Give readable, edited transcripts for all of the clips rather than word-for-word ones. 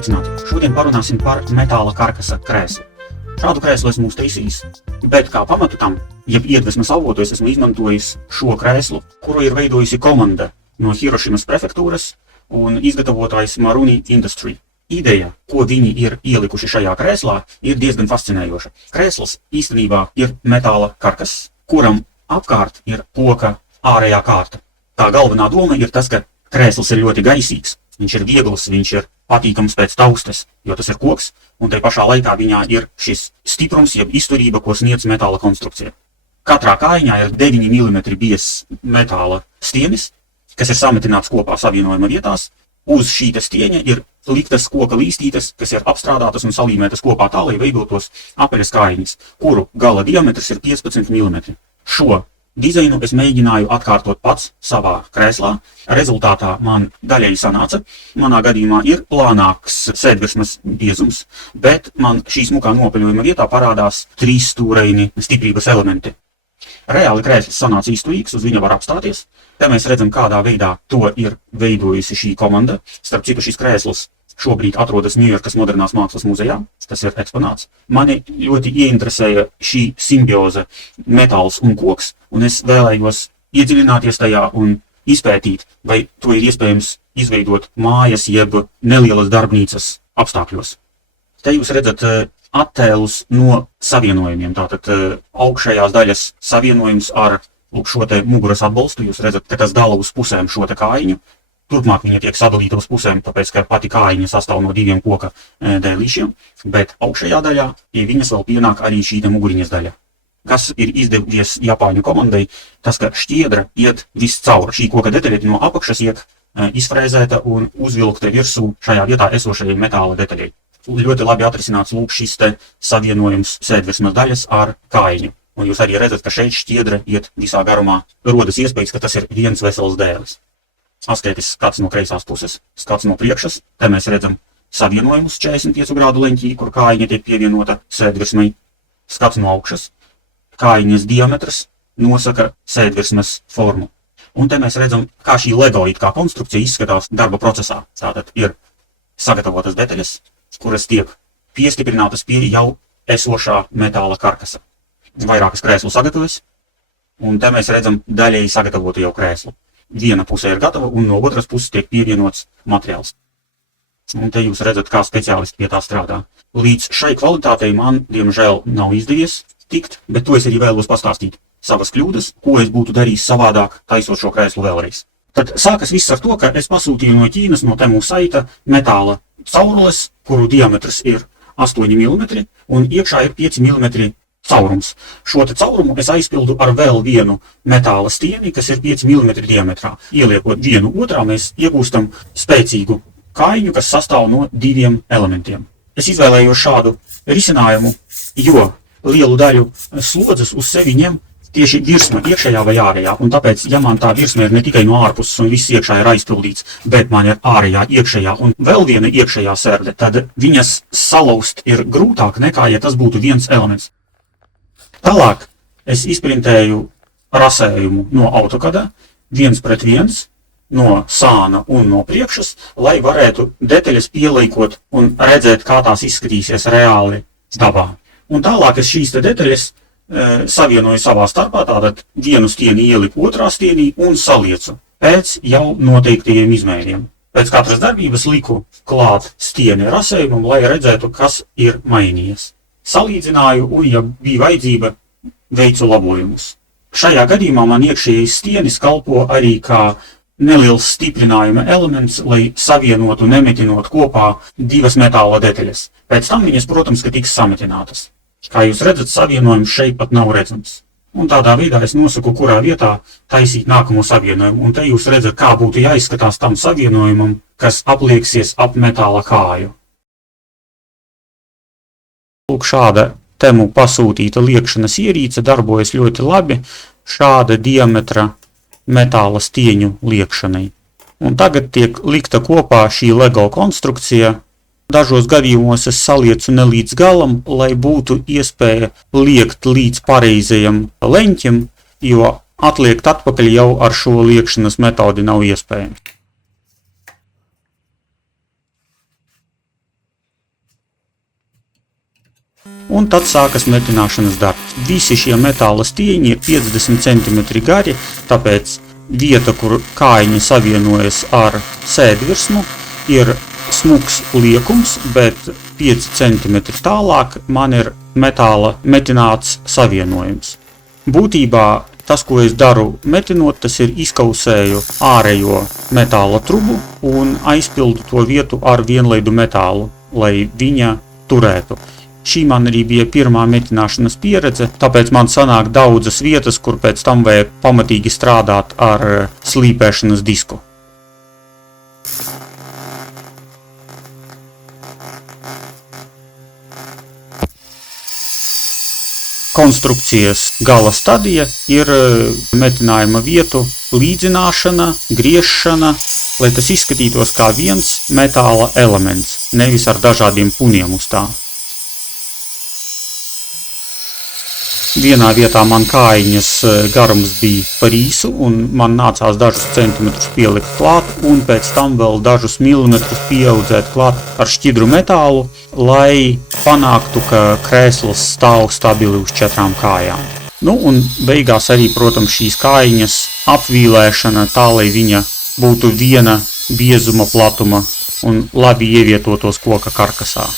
Sveicināti! Šodien parunāsim par metāla karkasa krēslu. Šādu krēslu esmu uztaisījis, bet kā pamatu tam, jeb iedvesmas avotu, es esmu izmantojis šo krēslu, kuru ir veidojusi komanda no Hirošimas prefektūras un izgatavotājs Maruni Industry. Ideja, ko viņi ir ielikuši šajā krēslā, ir diezgan fascinējoša. Krēsls īstenībā ir metāla karkas, kuram apkārt ir koka ārējā kārta. Tā galvenā doma ir tas, ka krēsls ir ļoti gaisīgs. Viņš ir viegls, viņš ir patīkams pēc taustes, jo tas ir koks, un te pašā laikā viņā ir šis stiprums, jeb izturība, ko sniedz metāla konstrukcija. Katrā kājiņā ir 9 mm biezs metāla stienis, kas ir sametināts kopā savienojuma vietās. Uz šī stieņa ir liktas koka līstītes, kas ir apstrādātas un salīmētas kopā tā, lai veidotos apeļas kājiņas, kuru gala diametrs ir 15 mm. Šo dizainu es mēģināju atkārtot pats savā krēslā. Rezultātā man daļēji sanāca. Manā gadījumā ir plānāks sēdvirsmas biezums, bet man šī smukā nopeļojuma vietā parādās 3 stūraini stiprības elementi. Reāli krēsls sanāca izturīgs, uz viņa var apstāties. Te mēs redzam, kādā veidā to ir veidojusi šī komanda. Starp citu, šis krēsls šobrīd atrodas Ņujorkas Modernās mākslas muzejā. Tas ir eksponāts. Mani ļoti ieinteresēja šī simbioze metāls un koks, un es vēlējos iedziļināties tajā un izpētīt, vai to ir iespējams izveidot mājas jeb nelielas darbnīcas apstākļos. Te jūs redzat attēlus no savienojumiem. Tātad augšējās daļas savienojums ar šo te muguras atbalstu. Jūs redzat, ka tas dala uz pusēm šo te kājiņu. Turpmāk viņa tiek sadalīta uz pusēm, tāpēc, ka pati kājiņa sastāv no 2 koka dēlīšiem, bet augšējā daļā pie viņas vēl pienāk arī šī te muguriņas daļa. Kas ir izdevies Japāņu komandai, tas, ka šķiedra iet viscaur. Šī koka detaļa no apakšas iet izfrēzēta un uzvilkta virsū šajā vietā esošajai metāla detaļai. Ļoti labi atrisināts lūk šis te savienojums sēdvirsmas daļas ar kājiņu. Un jūs arī redzat, ka šeit šķiedra iet visā garumā. Rodas iespējas, ka tas ir viens vesels dēlis. Askētis skats no kreisās puses, skats no priekšas. Te mēs redzam savienojumus 45 grādu leņķī, kur kājiņa tiek pievienota sēdvirsmai. Skats no augšas. Kājiņas diametrs nosaka sēdvirsmas formu. Un te mēs redzam, kā šī LEGO kā konstrukcija izskatās darba procesā. Tātad ir sagatavotas detaļas, kuras tiek piestiprinātas pie jau esošā metāla karkasa. Vairākas krēslu sagatavojas, un te mēs redzam daļēji sagatavotu jau krēslu. Viena pusē ir gatava, un no otras puses tiek pievienots materiāls. Un te jūs redzat, kā speciālisti pie tā strādā. Līdz šai kvalitātei man, diemžēl, nav izdevies tikt, bet to es arī vēlos pastāstīt. Savas kļūdas, ko es būtu darījis savādāk, taisot šo krēslu vēlreiz. Tad sākas viss ar to, ka es pasūtīju no Ķīnas, no Temu saita metāla caurules, kuru diametrs ir 8 mm, un iekšā ir 5 mm caurums. Šo te caurumu es aizpildu ar vēl vienu metāla stieni, kas ir 5 mm diametrā. Ieliekot vienu otrā, mēs iegūstam spēcīgu kājiņu, kas sastāv no 2 elementiem. Es izvēlējos šādu risinājumu, jo lielu daļu slodzes uz sevi ņem tieši virsma iekšējā vai ārējā, un tāpēc, ja man tā virsma ir ne tikai no ārpuses un viss iekšā ir aizpildīts, bet man ir ārējā, iekšējā un vēl viena iekšējā serde, tad viņas salauzt ir grūtāk nekā, ja tas būtu viens elements. Tālāk es izprintēju rasējumu no AutoCAD 1:1 no sāna un no priekšas, lai varētu detaļas pielīkot un redzēt, kā tās izskatīsies reāli dabā. Un tālāk es šīs te detaļas savienoju savā starpā, tātad vienu stieni ieliku otrā stienī un saliecu pēc jau noteiktajiem izmēriem. Pēc katras darbības liku klāt stieni rasējumam, lai redzētu, kas ir mainījies. Salīdzināju, un, ja bija vajadzība, veicu labojumus. Šajā gadījumā man iekšējais stienis kalpo arī kā neliels stiprinājuma elements, lai savienotu, nemetinot kopā 2 metāla detaļas. Pēc tam viņas, protams, ka tiks sametinātas. Kā jūs redzat, savienojums šeit pat nav redzams. Un tādā veidā es nosaku, kurā vietā taisīt nākamo savienojumu. Un te jūs redzat, kā būtu jāizskatās tam savienojumam, kas aplieksies ap metāla kāju. Lūk, šāda Temu pasūtīta liekšanas ierīce darbojas ļoti labi šāda diametra metāla stieņu liekšanai. Un tagad tiek likta kopā šī LEGO konstrukcija. Dažos gadījumos es saliecu ne līdz galam, lai būtu iespēja liekt līdz pareizajam leņķim, jo atliekt atpakaļ jau ar šo liekšanas metodi nav iespējams. Un tad sākas metināšanas darbs. Visi šie metāla stieņi ir 50 cm gari, tāpēc vieta, kur kājiņi savienojas ar sēdvirsmu, ir smuks liekums, bet 5 cm tālāk man ir metāla metināts savienojums. Būtībā tas, ko es daru metinot, tas ir izkausēju ārējo metāla trubu un aizpildu to vietu ar vienlaidu metālu, lai viņa turētu. Šī man arī bija pirmā metināšanas pieredze, tāpēc man sanāk daudzas vietas, kur pēc tam vajag pamatīgi strādāt ar slīpēšanas disku. Konstrukcijas gala stadija ir metinājuma vietu līdzināšana, griešana, lai tas izskatītos kā viens metāla elements, nevis ar dažādiem puniem uz tā. Vienā vietā man kājiņas garums bija par īsu, un man nācās dažus centimetrus pielikt klāt, un pēc tam vēl dažus milimetrus pieaudzēt klāt ar šķidru metālu, lai panāktu, ka krēsls stāv stabili uz 4 kājām. Nu, un beigās arī, protams, šīs kājiņas apvīlēšana tā, lai viņa būtu viena biezuma platuma un labi ievietotos koka karkasā.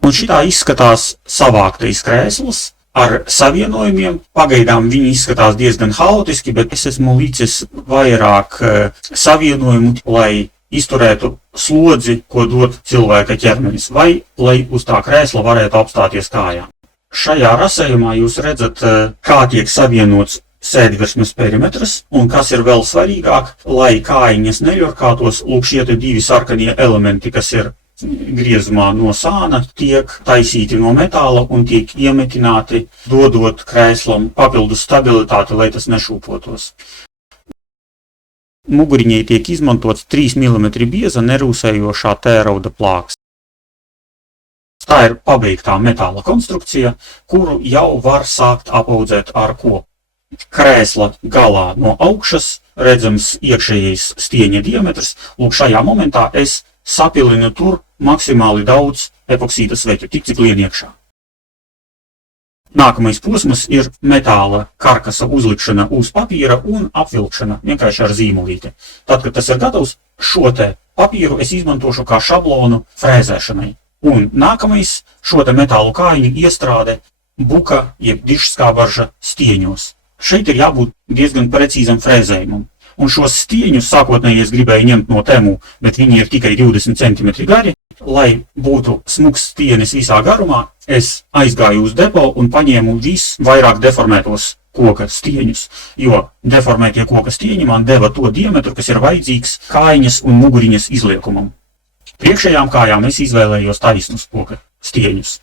Un šitā izskatās savāktais krēsls ar savienojumiem. Pagaidām viņi izskatās diezgan haotiski, bet es esmu licis vairāk savienojumu, lai izturētu slodzi, ko dod cilvēka ķermenis, vai lai uz tā krēsla varētu apstāties kājām. Šajā rasējumā jūs redzat, kā tiek savienots sēdvirsmes perimetrs, un kas ir vēl svarīgāk, lai kājiņas neļurkātos, lūk šie te 2 sarkanie elementi, kas ir griezumā no sāna, tiek taisīti no metāla un tiek iemetināti, dodot krēslam papildus stabilitāti, lai tas nešūpotos. Muguriņai tiek izmantots 3 mm bieza nerūsējošā tērauda plāksne. Tā ir pabeigtā metāla konstrukcija, kuru jau var sākt apaudzēt ar koku. Krēsla galā no augšas redzams iekšējais stieņa diametrs, lūk šajā momentā es sapilinu tur maksimāli daudz epoksīda sveķu, tik cik lien iekšā. Nākamais posms ir metāla karkasa uzlikšana uz papīra un apvilkšana vienkārši ar zīmolīti. Tad, kad tas ir gatavs, šo te papīru es izmantošu kā šablonu frēzēšanai. Un nākamais šo te metālu kājiņu iestrāde buka jeb dižskābarža stieņos. Šeit ir jābūt diezgan precīzam frēzējumam. Un šos stieņus sākotnēji es gribēju ņemt no Temu, bet viņi ir tikai 20 cm gari. Lai būtu smuks stienis visā garumā, es aizgāju uz depo un paņēmu visvairāk deformētos koka stieņus, jo deformētie koka stieņi man deva to diametru, kas ir vajadzīgs kājiņas un muguriņas izliekumam. Priekšējām kājām es izvēlējos taisnus koka stieņus.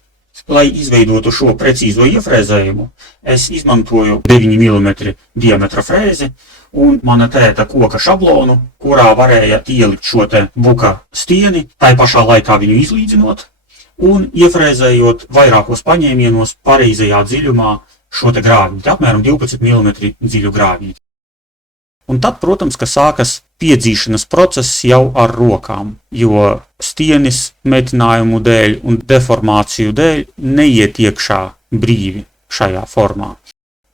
Lai izveidotu šo precīzo iefrēzējumu, es izmantoju 9 mm diametra frēzi un mana tēta koka šablonu, kurā varēja ielikt šo te buka stieni, tai pašā laikā viņu izlīdzinot un iefrēzējot vairākos paņēmienos pareizajā dziļumā šo te grāvīti, apmēram 12 mm dziļu grāvīti. Un tad, protams, ka sākas piedzīšanas process jau ar rokām, jo stienis metinājumu dēļ un deformāciju dēļ neiet iekšā brīvi šajā formā.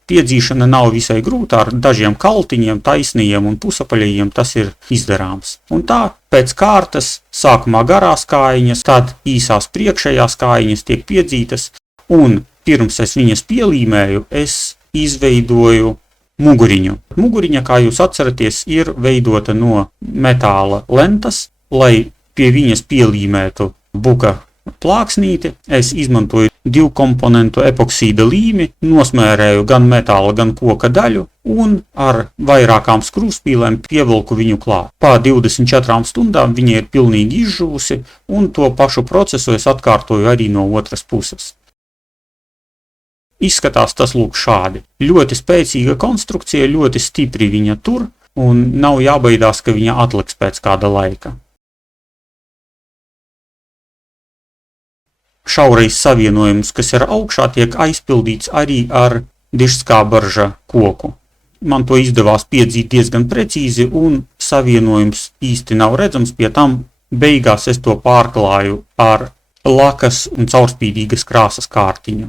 Piedzīšana nav visai grūta, ar dažiem kaltiņiem, taisnījiem un pusapaļajiem tas ir izdarāms. Un tā, pēc kārtas, sākumā garās kājiņas, tad īsās priekšējās kājiņas tiek piedzītas, un pirms es viņas pielīmēju, es izveidoju muguriņu. Muguriņa, kā jūs atceraties, ir veidota no metāla lentas, lai pie viņas pielīmētu buka plāksnīti. Es izmantoju 2 komponentu epoksīda līmi, nosmērēju gan metāla, gan koka daļu un ar vairākām skrūvspīlēm pievilku viņu klāt. Pā 24 stundām viņa ir pilnīgi izžuvusi, un to pašu procesu es atkārtoju arī no otras puses. Izskatās tas lūk šādi. Ļoti spēcīga konstrukcija, ļoti stipri viņa tur, un nav jābaidās, ka viņa atliks pēc kāda laika. Šaurais savienojums, kas ir augšā, tiek aizpildīts arī ar dižskābarža koku. Man to izdevās piedzīt diezgan precīzi, un savienojums īsti nav redzams, pie tam beigās es to pārklāju ar lakas un caurspīdīgas krāsas kārtiņu.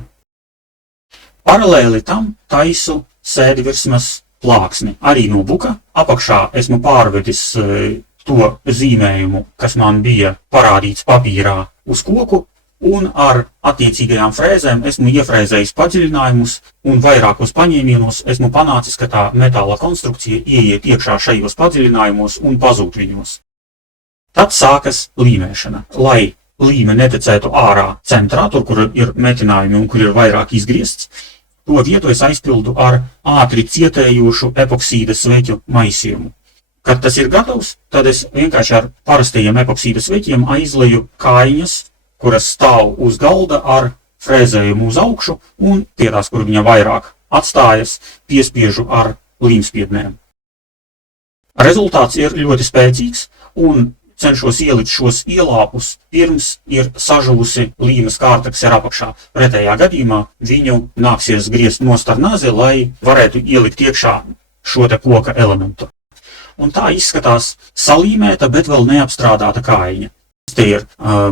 Paralēli tam taisu sēdvirsmas plāksni, arī no buka. Apakšā esmu pārvedis to zīmējumu, kas man bija parādīts papīrā uz koku, un ar attiecīgajām frēzēm esmu iefrēzējis padziļinājumus, un vairākos paņēmienos esmu panācis, ka tā metāla konstrukcija ieiet iekšā šajos padziļinājumos un pazūd viņos. Tad sākas līmēšana, lai līme netecētu ārā centrā, tur, kur ir metinājumi un kur ir vairāk izgriezts. To vietu es aizpildu ar ātri cietējošu epoksīda sveķu maisījumu. Kad tas ir gatavs, tad es vienkārši ar parastajiem epoksīda sveķiem aizleju kājiņas, kuras stāv uz galda ar frēzējumu uz augšu, un tiedās, kur viņa vairāk atstājas, piespiežu ar līmspiednēm. Rezultāts ir ļoti spēcīgs, un cenšos ielikt šos ielāpus pirms ir sažuvusi līmes kārta, kas ir apakšā. Pretējā gadījumā viņu nāksies griezt nost ar nazi, lai varētu ielikt iekšā šo te koka elementu. Un tā izskatās salīmēta, bet vēl neapstrādāta kājiņa. Te ir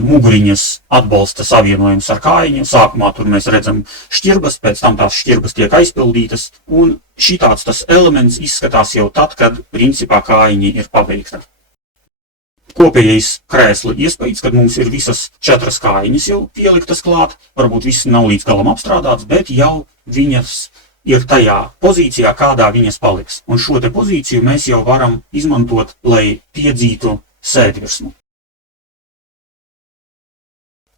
muguriņas atbalsta savienojums ar kājiņu. Sākumā tur mēs redzam šķirbas, pēc tam tās šķirbas tiek aizpildītas, un šitāds tas elements izskatās jau tad, kad principā kājiņa ir pabeigta. Kopējais krēsla iespējas, kad mums ir visas 4 kājiņas jau pieliktas klāt, varbūt viss nav līdz galam apstrādāts, bet jau viņas ir tajā pozīcijā, kādā viņas paliks. Un šo te pozīciju mēs jau varam izmantot, lai piedzītu sēdvirsmu.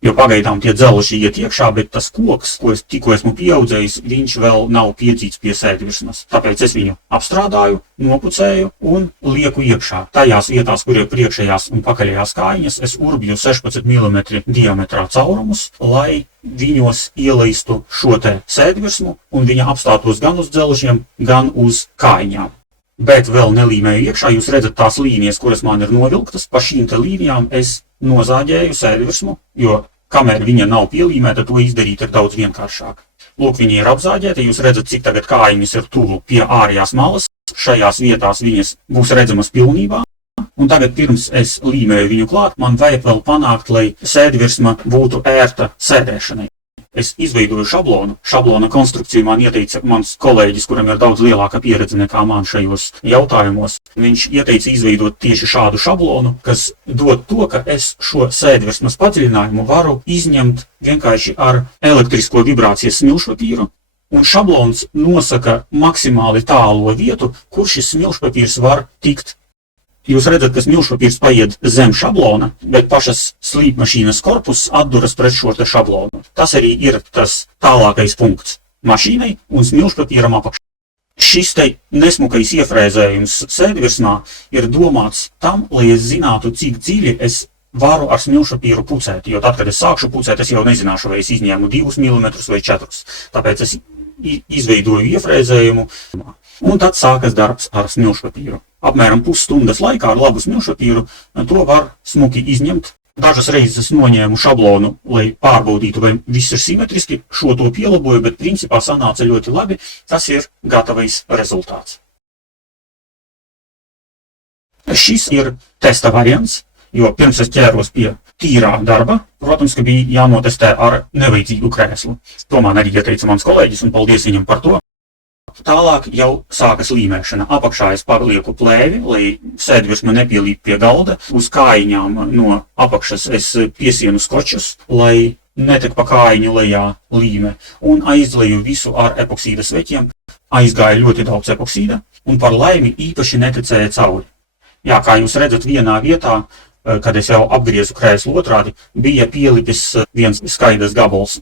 Jo pagaidām tie dzelži iet iekšā, bet tas koks, ko es tikko esmu pieaudzējis, viņš vēl nav piedzīts pie sēdvirsmas. Tāpēc es viņu apstrādāju, nopucēju un lieku iekšā. Tajās vietās, kur ir priekšējās un pakaļējās kājiņas, es urbju 16 mm diametrā caurumus, lai viņos ielaistu šo te sēdvirsmu un viņa apstātos gan uz dzelžiem, gan uz kājiņām. Bet vēl nelīmēju iekšā, jūs redzat tās līnijas, kuras man ir novilktas, pa šīm te līnijām es nozāģēju sēdvirsmu, jo kamēr viņa nav pielīmēta, to izdarīt ir daudz vienkāršāk. Lūk, viņa ir apzāģēta, jūs redzat, cik tagad kājiņas ir tuvu pie ārējās malas, šajās vietās viņas būs redzamas pilnībā, un tagad pirms es līmēju viņu klāt, man vajag vēl panākt, lai sēdvirsma būtu ērta sēdēšanai. Es izveidoju šablonu. Šablona konstrukciju man ieteica mans kolēģis, kuram ir daudz lielāka pieredze nekā man šajos jautājumos. Viņš ieteica izveidot tieši šādu šablonu, kas dod to, ka es šo sēdvirsmas padziļinājumu varu izņemt vienkārši ar elektrisko vibrācijas smilšpapīru, un šablons nosaka maksimāli tālo vietu, kur šis smilšpapīrs var tikt. Jūs redzat, ka smilšpapīrs paiet zem šablona, bet pašas slīpmašīnas korpus atduras pret šo te šablonu. Tas arī ir tas tālākais punkts mašīnai un smilšpapīram apakšā. Šis te nesmukais iefrēzējums sēdvirsmā ir domāts tam, lai es zinātu, cik dziļi es varu ar smilšpapīru pucēt, jo tad, kad es sākšu pucēt, es jau nezināšu, vai es izņēmu 2 mm vai 4. Tāpēc es izveidoju iefrēzējumu, un tad sākas darbs ar smilšpapīru. Apmēram pusstundas laikā ar labu smilšpapīru to var smuki izņemt. Dažas reizes noņēmu šablonu, lai pārbaudītu, vai viss ir simetriski, šo to pielaboju, bet principā sanāca ļoti labi. Tas ir gatavais rezultāts. Šis ir testa variants, jo pirms es ķēros pie tīrā darba, protams, ka bija jānotestē ar nevajadzīgu krēslu. To man arī ieteica mans kolēģis, un paldies viņam par to. Tālāk jau sākas līmēšana. Apakšā es palieku plēvi, lai sēdvirsma nepielīp pie galda. Uz kājiņām no apakšas es piesienu skočus, lai netek pa kājiņu lejā līme. Un aizleju visu ar epoksīda sveķiem. Aizgāja ļoti daudz epoksīda, un par laimi īpaši neticēja cauri. Jā, kā jūs redzat, vienā vietā, kad es jau apgriezu krēslu otrādi, bija pielipis viens skaidrs gabals.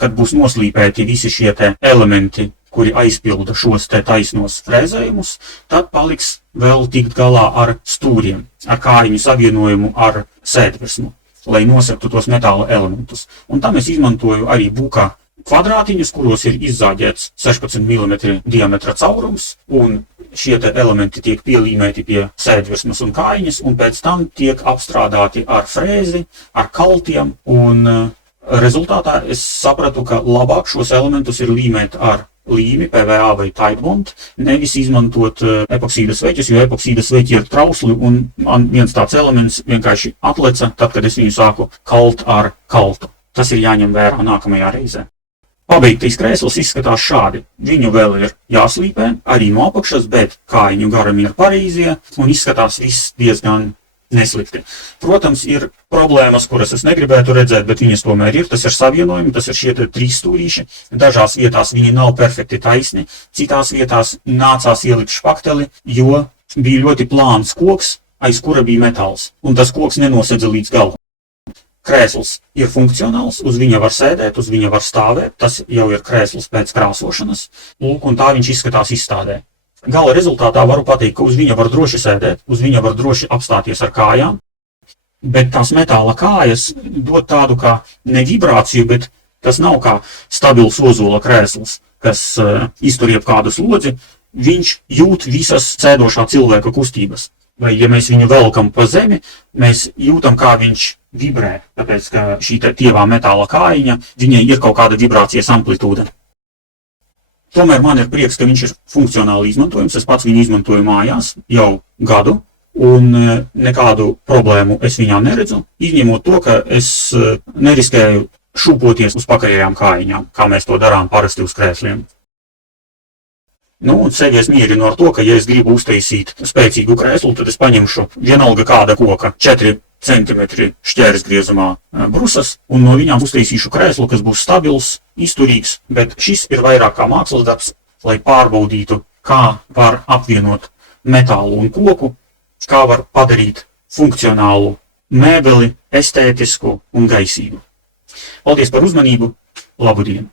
Kad būs noslīpēti visi šie te elementi, kuri aizpilda šos te taisnos frēzējumus, tad paliks vēl tikt galā ar stūriem, ar kājiņu savienojumu ar sēdvirsmu, lai nosaktu tos metāla elementus. Un tam es izmantoju arī buka kvadrātiņus, kuros ir izzāģēts 16 mm diametra caurums, un šie te elementi tiek pielīmēti pie sēdvirsmas un kājiņas, un pēc tam tiek apstrādāti ar frēzi, ar kaltiem, un rezultātā es sapratu, ka labāk šos elementus ir līmēt ar līmi, PVA vai Titebond, nevis izmantot epoksīda sveķus, jo epoksīda sveķi ir trausli un man viens tāds elements vienkārši atleca, tad, kad es viņu sāku kalt ar kaltu. Tas ir jāņem vērā nākamajā reizē. Pabeigtais krēsls izskatās šādi. Viņu vēl ir jāslīpē, arī no apakšas, bet kājiņu garumi ir pareizie un izskatās viss diezgan neslikti. Protams, ir problēmas, kuras es negribētu redzēt, bet viņas tomēr ir. Tas ir savienojumi, tas ir šie 3 stūrīši. Dažās vietās viņi nav perfekti taisni, citās vietās nācās ielikt špakteli, jo bija ļoti plāns koks, aiz kura bija metāls, un tas koks nenosedza līdz galam. Krēsls ir funkcionāls, uz viņa var sēdēt, uz viņa var stāvēt, tas jau ir krēsls pēc krāsošanas, lūk, un tā viņš izskatās izstādē. Gala rezultātā varu pateikt, ka uz viņa var droši sēdēt, uz viņa var droši apstāties ar kājām, bet tās metāla kājas dod tādu kā ne vibrāciju, bet tas nav kā stabils ozola krēsls, kas iztur jebkādu slodzi, viņš jūt visas sēdošā cilvēka kustības. Vai, ja mēs viņu velkam pa zemi, mēs jūtam, kā viņš vibrē, tāpēc, ka šī tievā metāla kājiņa, viņai ir kaut kāda vibrācijas amplitūda. Tomēr man ir prieks, ka viņš ir funkcionāli izmantojams, es pats viņu izmantoju mājās jau gadu, un nekādu problēmu es viņā neredzu, izņemot to, ka es neriskēju šūpoties uz pakaļējām kājiņām, kā mēs to darām parasti uz krēsliem. Nu, un sevi es mierinu ar to, ka, ja es gribu uztaisīt spēcīgu krēslu, tad es paņemšu vienalga kāda koka 4 cm šķērsgriezumā brusas, un no viņām uztaisīšu krēslu, kas būs stabils, izturīgs, bet šis ir vairāk kā mākslas darbs, lai pārbaudītu, kā var apvienot metālu un koku, kā var padarīt funkcionālu mēbeli, estētisku un gaisīgu. Paldies par uzmanību, labu dienu!